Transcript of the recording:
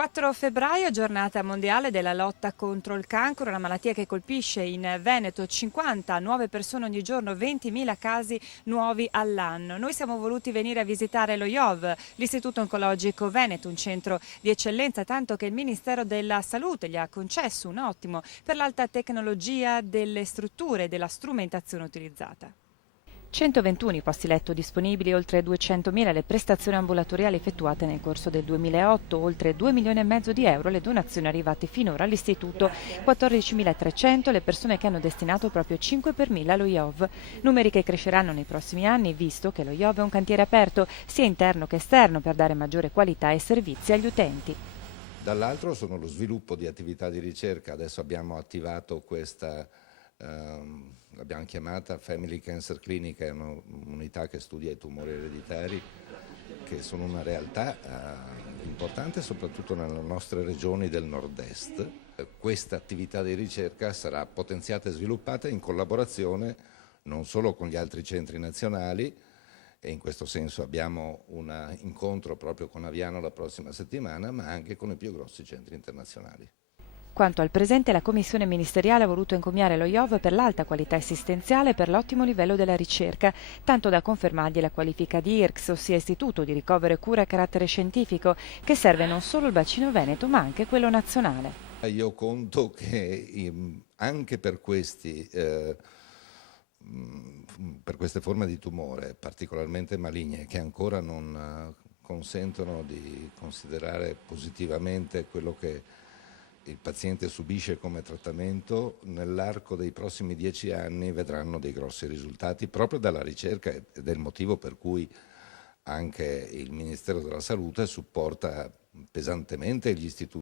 4 febbraio, giornata mondiale della lotta contro il cancro, una malattia che colpisce in Veneto 50 nuove persone ogni giorno, 20.000 casi nuovi all'anno. Noi siamo voluti venire a visitare lo IOV, l'Istituto Oncologico Veneto, un centro di eccellenza, tanto che il Ministero della Salute gli ha concesso un ottimo per l'alta tecnologia delle strutture e della strumentazione utilizzata. 121 i posti letto disponibili, oltre 200.000 le prestazioni ambulatoriali effettuate nel corso del 2008, oltre 2 milioni e mezzo di euro le donazioni arrivate finora all'istituto, 14.300 le persone che hanno destinato proprio 5 per 1000 allo IOV, numeri che cresceranno nei prossimi anni visto che lo IOV è un cantiere aperto sia interno che esterno per dare maggiore qualità e servizi agli utenti. Dall'altro sono lo sviluppo di attività di ricerca, adesso abbiamo attivato questa l'abbiamo chiamata Family Cancer Clinic, è un'unità che studia i tumori ereditari, che sono una realtà importante soprattutto nelle nostre regioni del nord-est. Questa attività di ricerca sarà potenziata e sviluppata in collaborazione non solo con gli altri centri nazionali, e in questo senso abbiamo un incontro proprio con Aviano la prossima settimana, ma anche con i più grossi centri internazionali. Quanto al presente, la Commissione ministeriale ha voluto encomiare lo IOV per l'alta qualità assistenziale e per l'ottimo livello della ricerca, tanto da confermargli la qualifica di IRCS, ossia Istituto di Ricovero e Cura a carattere scientifico, che serve non solo il bacino veneto ma anche quello nazionale. Io conto che anche per queste forme di tumore particolarmente maligne, che ancora non consentono di considerare positivamente quello che il paziente subisce come trattamento, nell'arco dei prossimi 10 anni vedranno dei grossi risultati proprio dalla ricerca, ed è il motivo per cui anche il Ministero della Salute supporta pesantemente gli istituti